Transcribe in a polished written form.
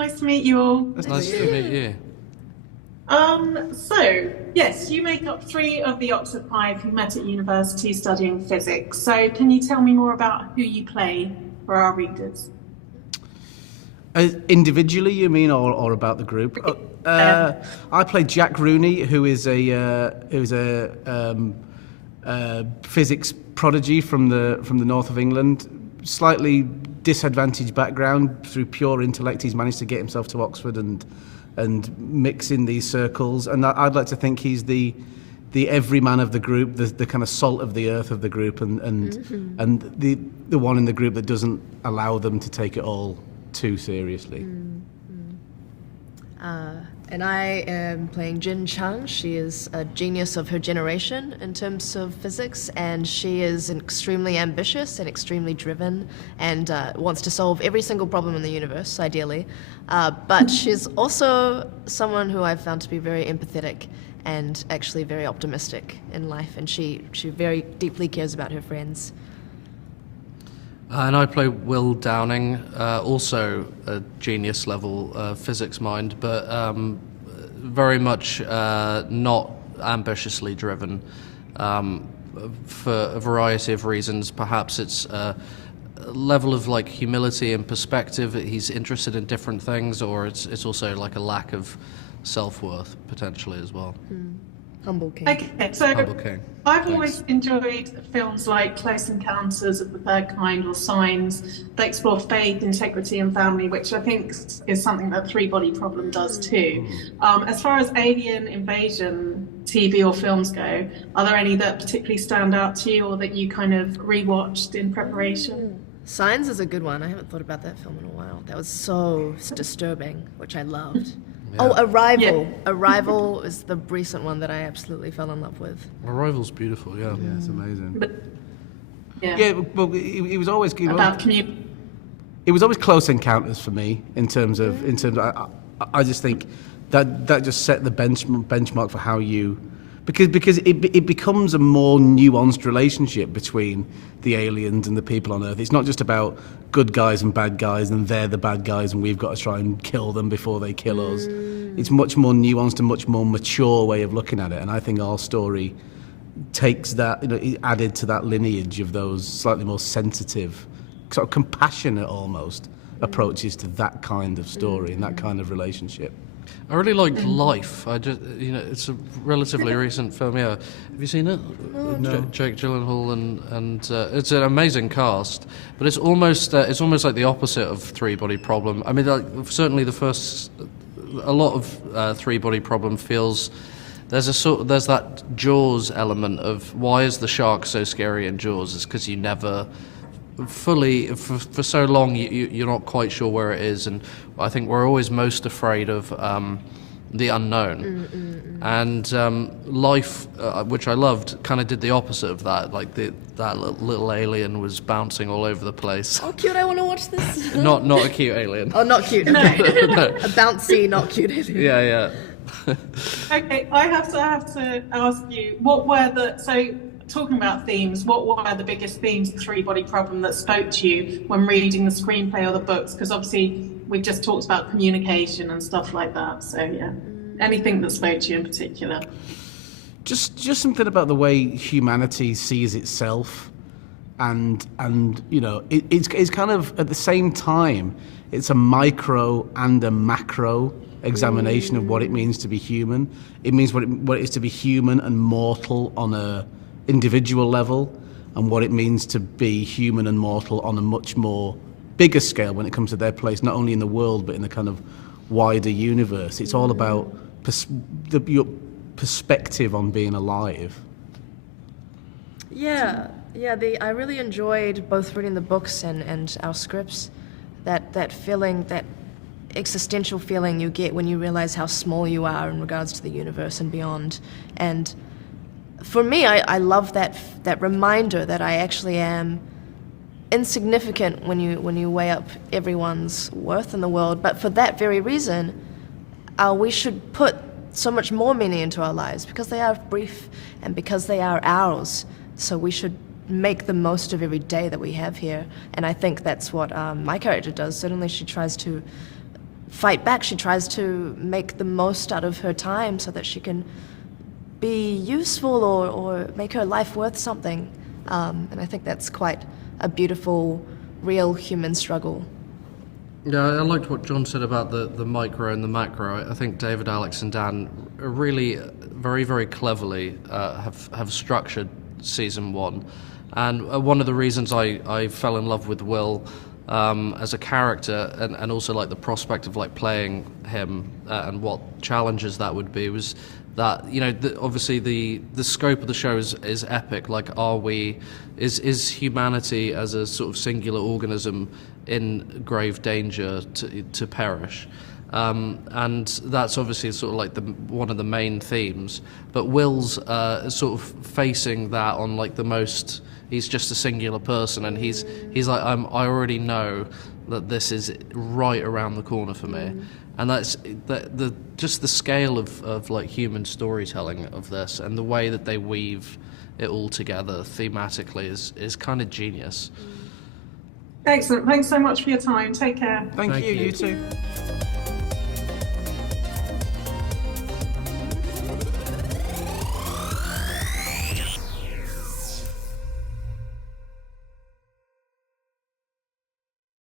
Nice to meet you all. It's nice to meet you. So, yes, you make up three of the Oxford Five who met at university studying physics. So, can you tell me more about who you play for our readers? Individually, you mean, or about the group? I play Jack Rooney, who is a physics prodigy from the north of England. Slightly disadvantaged background. Through pure intellect, he's managed to get himself to Oxford and mix in these circles. And I'd like to think he's the everyman of the group, the kind of salt of the earth of the group, and the one in the group that doesn't allow them to take it all too seriously. And I am playing Jin Chang. She is a genius of her generation in terms of physics, and she is extremely ambitious and extremely driven and wants to solve every single problem in the universe, ideally. But she's also someone who I've found to be very empathetic and actually very optimistic in life, and she very deeply cares about her friends. And I play Will Downing, also a genius level physics mind, but very much not ambitiously driven for a variety of reasons. Perhaps it's a level of like humility and perspective. He's interested in different things, or it's also like a lack of self-worth potentially as well. Humble king. Okay, so Humble king. I've always enjoyed films like Close Encounters of the Third Kind or Signs that explore faith, integrity, and family, which I think is something that Three Body Problem does too. As far as alien invasion TV or films go, are there any that particularly stand out to you or that you kind of rewatched in preparation? Signs is a good one. I haven't thought about that film in a while. That was so disturbing, which I loved. Yeah. Oh, Arrival. Yeah. Arrival is the recent one that I absolutely fell in love with. Arrival's beautiful, yeah. Yeah, it's amazing. But, yeah. Yeah, well, it was always About community. it was always Close Encounters for me in terms of I just think that just set the benchmark for how you because it becomes a more nuanced relationship between the aliens and the people on Earth. It's not just about good guys and bad guys and they're the bad guys and we've got to try and kill them before they kill us. It's much more nuanced and much more mature way of looking at it, and I think our story takes that, it added to that lineage of those slightly more sensitive, sort of compassionate almost approaches to that kind of story and that kind of relationship. I really liked Life. I just, it's a relatively recent film. Yeah, have you seen it? No. Jake Gyllenhaal and it's an amazing cast, but it's almost like the opposite of Three Body Problem. I mean, like, certainly a lot of Three Body Problem feels there's that Jaws element of why is the shark so scary in Jaws? It's because you never fully for so long you're not quite sure where it is, and I think we're always most afraid of the unknown. And Life, which I loved, kind of did the opposite of that. Like that little alien was bouncing all over the place. Oh, cute! I want to watch this. Not a cute alien. Oh, not cute. Okay. No. A bouncy, not cute alien. Yeah. Okay, I have to ask you, talking about themes, what were the biggest themes of Three Body Problem that spoke to you when reading the screenplay or the books? Because obviously we've just talked about communication and stuff like that. So yeah, anything that spoke to you in particular? Just something about the way humanity sees itself, and it's kind of at the same time it's a micro and a macro examination of what it means to be human. It means what it is to be human and mortal on a individual level, and what it means to be human and mortal on a much more bigger scale when it comes to their place, not only in the world but in the kind of wider universe. It's all about your perspective on being alive. Yeah. I really enjoyed both reading the books and our scripts. That feeling, that existential feeling you get when you realize how small you are in regards to the universe and beyond. And for me, I love that reminder that I actually am insignificant when you weigh up everyone's worth in the world. But for that very reason, we should put so much more meaning into our lives because they are brief and because they are ours. So we should make the most of every day that we have here. And I think that's what my character does. Certainly she tries to fight back. She tries to make the most out of her time so that she can be useful or make her life worth something. And I think that's quite a beautiful, real human struggle. Yeah, I liked what John said about the micro and the macro. I think David, Alex, and Dan really, very, very cleverly have structured season 1. And one of the reasons I fell in love with Will as a character, and also like the prospect of like playing him and what challenges that would be, was that, you know, obviously the scope of the show is epic. Like, is humanity as a sort of singular organism in grave danger to perish? And that's obviously sort of like one of the main themes. But Will's sort of facing that on like the most. He's just a singular person, and he's like, I already know that this is right around the corner for me. And that's just the scale of like human storytelling of this, and the way that they weave it all together thematically is kind of genius. Excellent. Thanks so much for your time. Take care. Thank you. You too.